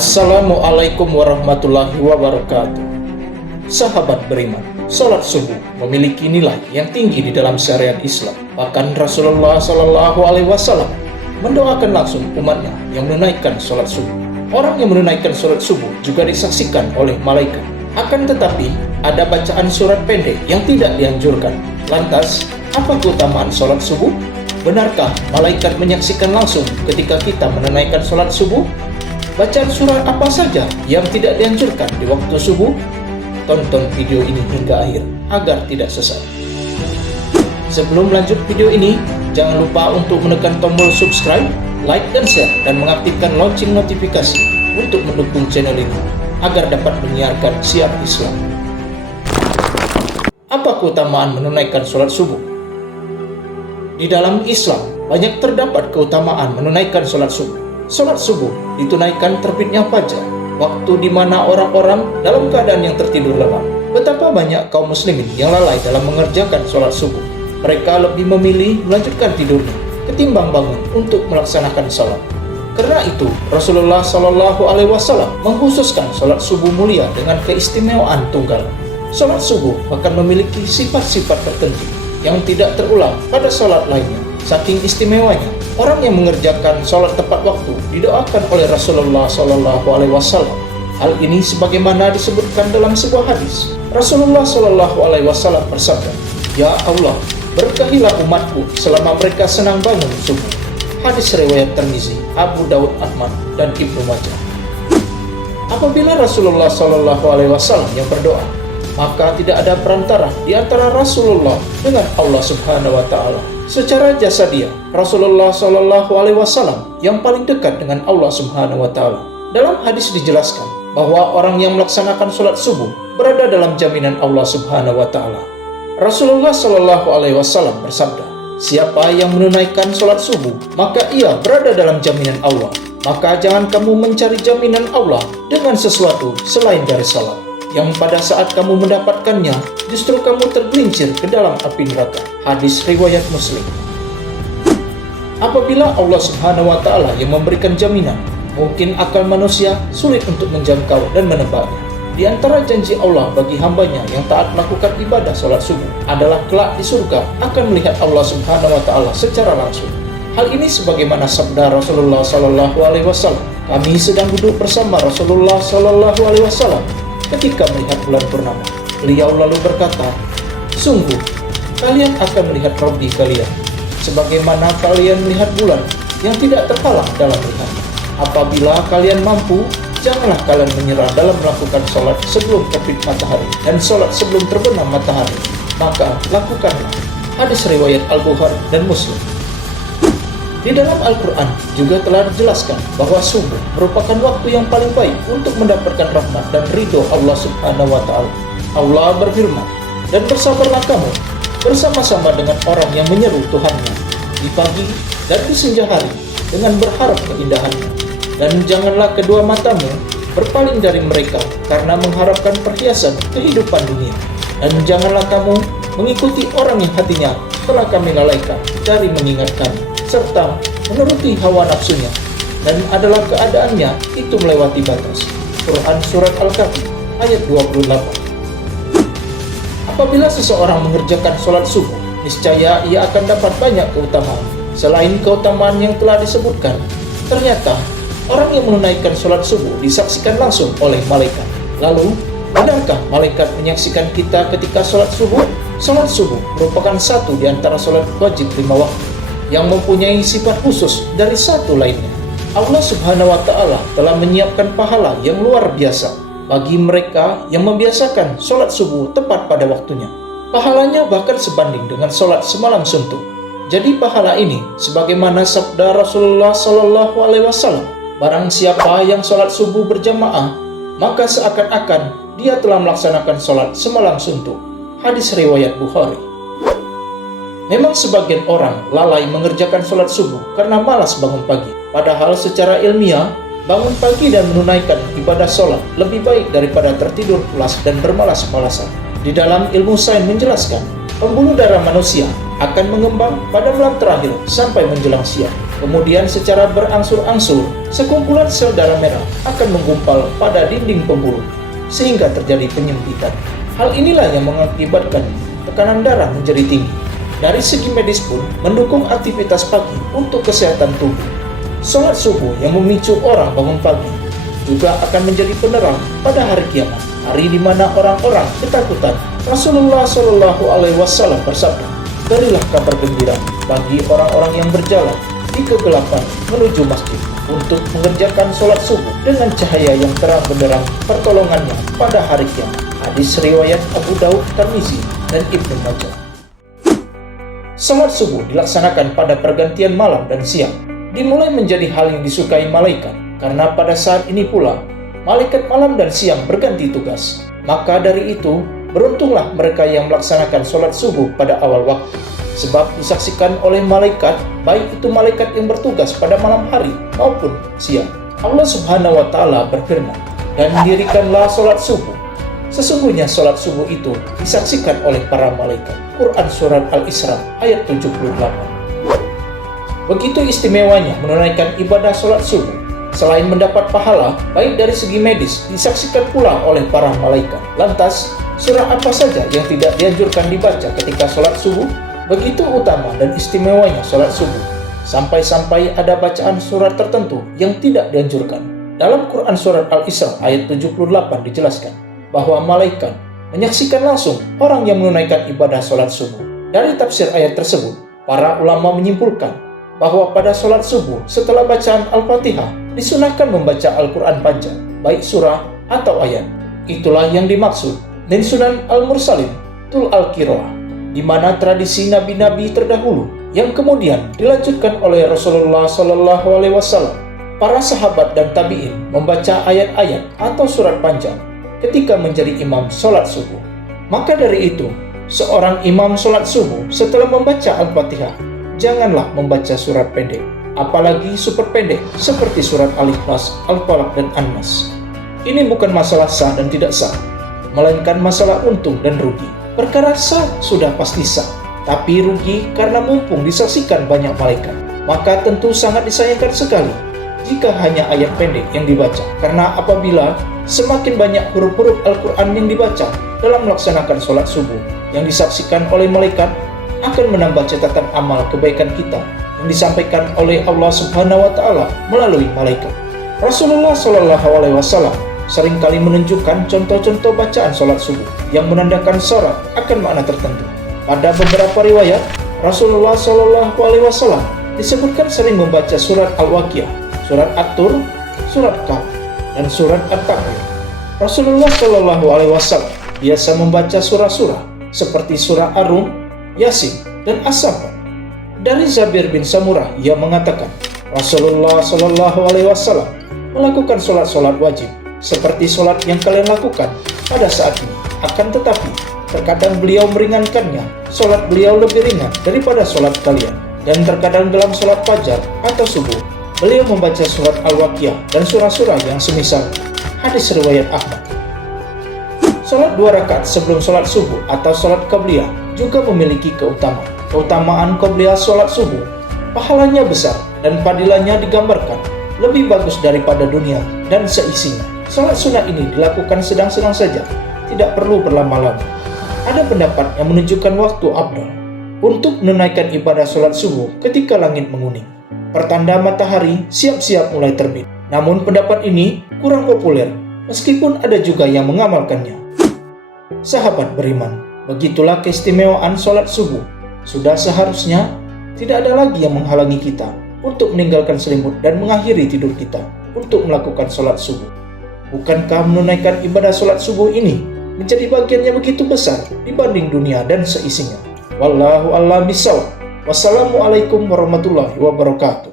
Assalamualaikum warahmatullahi wabarakatuh. Sahabat beriman, salat subuh memiliki nilai yang tinggi di dalam syariat Islam. Bahkan Rasulullah SAW mendoakan langsung umatnya yang menunaikan salat subuh. Orang yang menunaikan salat subuh juga disaksikan oleh malaikat. Akan tetapi, ada bacaan surat pendek yang tidak dianjurkan. Lantas, apa keutamaan salat subuh? Benarkah malaikat menyaksikan langsung ketika kita menunaikan salat subuh? Bacaan surat apa saja yang tidak dianjurkan di waktu subuh? Tonton video ini hingga akhir agar tidak sesat. Sebelum lanjut video ini, jangan lupa untuk menekan tombol subscribe, like dan share, dan mengaktifkan lonceng notifikasi untuk mendukung channel ini agar dapat menyiarkan syiar Islam. Apa keutamaan menunaikan sholat subuh? Di dalam Islam, banyak terdapat keutamaan menunaikan sholat subuh. Sholat subuh ditunaikan terbitnya fajar, waktu di mana orang-orang dalam keadaan yang tertidur lelap. Betapa banyak kaum muslimin yang lalai dalam mengerjakan sholat subuh. Mereka lebih memilih melanjutkan tidurnya ketimbang bangun untuk melaksanakan sholat. Karena itu, Rasulullah SAW mengkhususkan sholat subuh mulia dengan keistimewaan tunggal. Sholat subuh bahkan memiliki sifat-sifat tertentu yang tidak terulang pada sholat lainnya. Saking istimewanya, orang yang mengerjakan sholat tepat waktu didoakan oleh Rasulullah SAW. Hal ini sebagaimana disebutkan dalam sebuah hadis. Rasulullah SAW bersabda, "Ya Allah, berkahilah umatku selama mereka senang bangun subuh." Hadis riwayat Tirmizi, Abu Daud, Ahmad, dan Ibnu Majah. Apabila Rasulullah SAW yang berdoa, maka tidak ada perantara di antara Rasulullah dengan Allah Subhanahu wa Ta'ala. Secara jasadiah, Rasulullah SAW yang paling dekat dengan Allah Subhanahu wa Ta'ala. Dalam hadis dijelaskan bahwa orang yang melaksanakan sholat subuh berada dalam jaminan Allah Subhanahu wa Ta'ala. Rasulullah SAW bersabda, "Siapa yang menunaikan sholat subuh, maka ia berada dalam jaminan Allah. Maka jangan kamu mencari jaminan Allah dengan sesuatu selain dari sholat, yang pada saat kamu mendapatkannya, justru kamu tergelincir ke dalam api neraka." Hadis riwayat Muslim. Apabila Allah Subhanahu wa Ta'ala yang memberikan jaminan, mungkin akal manusia sulit untuk menjangkau dan menebaknya. Di antara janji Allah bagi hambanya yang taat melakukan ibadah sholat subuh adalah kelak di surga akan melihat Allah Subhanahu wa Ta'ala secara langsung. Hal ini sebagaimana sabda Rasulullah SAW, "Kami sedang duduk bersama Rasulullah SAW ketika melihat bulan purnama. Beliau lalu berkata, 'Sungguh, kalian akan melihat Rabbi kalian, sebagaimana kalian melihat bulan yang tidak terhalang dalam melihatnya. Apabila kalian mampu, janganlah kalian menyerah dalam melakukan sholat sebelum terbit matahari dan sholat sebelum terbenam matahari, maka lakukanlah.'" Hadis riwayat Al-Bukhari dan Muslim. Di dalam Al-Quran juga telah dijelaskan bahwa subuh merupakan waktu yang paling baik untuk mendapatkan rahmat dan ridho Allah Subhanahu wa Ta'ala. Allah berfirman, "Dan bersabarlah kamu bersama-sama dengan orang yang menyeru Tuhannya di pagi dan di senja hari dengan berharap keindahannya. Dan janganlah kedua matamu berpaling dari mereka karena mengharapkan perhiasan kehidupan dunia. Dan janganlah kamu mengikuti orang yang hatinya telah kami lalaikan dari mengingat kami, serta menuruti hawa nafsunya, dan adalah keadaannya itu melewati batas." Quran Surat Al-Kahfi ayat 28. Apabila seseorang mengerjakan sholat subuh, niscaya ia akan dapat banyak keutamaan. Selain keutamaan yang telah disebutkan, ternyata orang yang menunaikan sholat subuh disaksikan langsung oleh malaikat. Lalu, benarkah malaikat menyaksikan kita ketika sholat subuh? Sholat subuh merupakan satu di antara sholat wajib 5 waktu yang mempunyai sifat khusus dari satu lainnya. Allah Subhanahu wa Ta'ala telah menyiapkan pahala yang luar biasa bagi mereka yang membiasakan sholat subuh tepat pada waktunya. Pahalanya bahkan sebanding dengan sholat semalam suntuk. Jadi pahala ini sebagaimana sabda Rasulullah SAW, "Barang siapa yang sholat subuh berjamaah, maka seakan-akan dia telah melaksanakan sholat semalam suntuk." Hadis riwayat Bukhari. Memang sebagian orang lalai mengerjakan sholat subuh karena malas bangun pagi. Padahal secara ilmiah, bangun pagi dan menunaikan ibadah sholat lebih baik daripada tertidur pulas dan bermalas-malasan. Di dalam ilmu sains menjelaskan, pembuluh darah manusia akan mengembang pada malam terakhir sampai menjelang siang. Kemudian secara berangsur-angsur, sekumpulan sel darah merah akan menggumpal pada dinding pembuluh, sehingga terjadi penyempitan. Hal inilah yang mengakibatkan tekanan darah menjadi tinggi. Dari segi medis pun, mendukung aktivitas pagi untuk kesehatan tubuh. Sholat subuh yang memicu orang bangun pagi juga akan menjadi penerang pada hari kiamat, hari di mana orang-orang ketakutan. Rasulullah Shallallahu Alaihi Wasallam bersabda, "Berilah kabar gembira bagi orang-orang yang berjalan di kegelapan menuju masjid untuk mengerjakan sholat subuh dengan cahaya yang terang benderang pertolongannya pada hari kiamat." Hadis riwayat Abu Daud, Tirmizi, dan Ibnu Majah. Sholat subuh dilaksanakan pada pergantian malam dan siang. Dimulai menjadi hal yang disukai malaikat, karena pada saat ini pula malaikat malam dan siang berganti tugas. Maka dari itu, beruntunglah mereka yang melaksanakan sholat subuh pada awal waktu, sebab disaksikan oleh malaikat, baik itu malaikat yang bertugas pada malam hari maupun siang. Allah Subhanahu wa Ta'ala berfirman, "Dan dirikanlah sholat subuh. Sesungguhnya sholat subuh itu disaksikan oleh para malaikat." Quran Surat Al-Isra ayat 78. Begitu istimewanya menunaikan ibadah sholat subuh. Selain mendapat pahala, baik dari segi medis, disaksikan pula oleh para malaikat. Lantas, surah apa saja yang tidak dianjurkan dibaca ketika sholat subuh? Begitu utama dan istimewanya sholat subuh, sampai-sampai ada bacaan surat tertentu yang tidak dianjurkan. Dalam Quran Surat Al-Isra ayat 78 dijelaskan bahwa malaikat menyaksikan langsung orang yang menunaikan ibadah sholat subuh. Dari tafsir ayat tersebut, para ulama menyimpulkan bahwa pada sholat subuh setelah bacaan Al-Fatihah disunahkan membaca Al-Quran panjang, baik surah atau ayat. Itulah yang dimaksud min Sunan Al-Mursalin Tul Al-Qiraah, di mana tradisi nabi-nabi terdahulu yang kemudian dilanjutkan oleh Rasulullah Shallallahu Alaihi Wasallam. Para sahabat dan tabi'in membaca ayat-ayat atau surat panjang ketika menjadi imam sholat subuh. Maka dari itu, seorang imam sholat subuh setelah membaca Al-Fatihah, janganlah membaca surat pendek, apalagi super pendek seperti surat Al-Ikhlas, Al-Falaq, dan An-Nas. Ini bukan masalah sah dan tidak sah, melainkan masalah untung dan rugi. Perkara sah sudah pasti sah, tapi rugi karena mumpung disaksikan banyak malaikat. Maka tentu sangat disayangkan sekali jika hanya ayat pendek yang dibaca, karena apabila semakin banyak huruf-huruf Al-Quran yang dibaca dalam melaksanakan sholat subuh yang disaksikan oleh malaikat, akan menambah catatan amal kebaikan kita yang disampaikan oleh Allah Subhanahu wa Ta'ala melalui malaikat. Rasulullah Shallallahu Alaihi Wasallam seringkali menunjukkan contoh-contoh bacaan sholat subuh yang menandakan syarat akan makna tertentu. Pada beberapa riwayat, Rasulullah Shallallahu Alaihi Wasallam disebutkan sering membaca surat Al-Waqiah, surat At-Tur, surat Kahf, dan surat At-Takwir. Rasulullah Shallallahu Alaihi Wasallam biasa membaca surah-surah seperti surah Ar-Rum, Yasin, dan As-Saffat. Dari Jabir bin Samurah, ia mengatakan, Rasulullah Shallallahu Alaihi Wasallam melakukan sholat-sholat wajib seperti sholat yang kalian lakukan pada saat ini. Akan tetapi, terkadang beliau meringankannya. Sholat beliau lebih ringan daripada sholat kalian. Dan terkadang dalam sholat fajar atau subuh, beliau membaca surat Al-Waqiah dan surah-surah yang semisal. Hadis riwayat Ahmad. Sholat 2 rakaat sebelum sholat subuh atau sholat qabliyah juga memiliki keutamaan. Keutamaan qabliyah sholat subuh, pahalanya besar dan fadilahnya digambarkan lebih bagus daripada dunia dan seisinya. Sholat sunnah ini dilakukan sedang-sedang saja, tidak perlu berlama-lama. Ada pendapat yang menunjukkan waktu abdal untuk menunaikan ibadah sholat subuh ketika langit menguning, pertanda matahari siap-siap mulai terbit. Namun pendapat ini kurang populer, meskipun ada juga yang mengamalkannya. Sahabat beriman, begitulah keistimewaan sholat subuh. Sudah seharusnya tidak ada lagi yang menghalangi kita untuk meninggalkan selimut dan mengakhiri tidur kita untuk melakukan sholat subuh. Bukankah menunaikan ibadah sholat subuh ini menjadi bagiannya begitu besar dibanding dunia dan seisinya? Wallahu a'lam bishawab. Wassalamualaikum warahmatullahi wabarakatuh.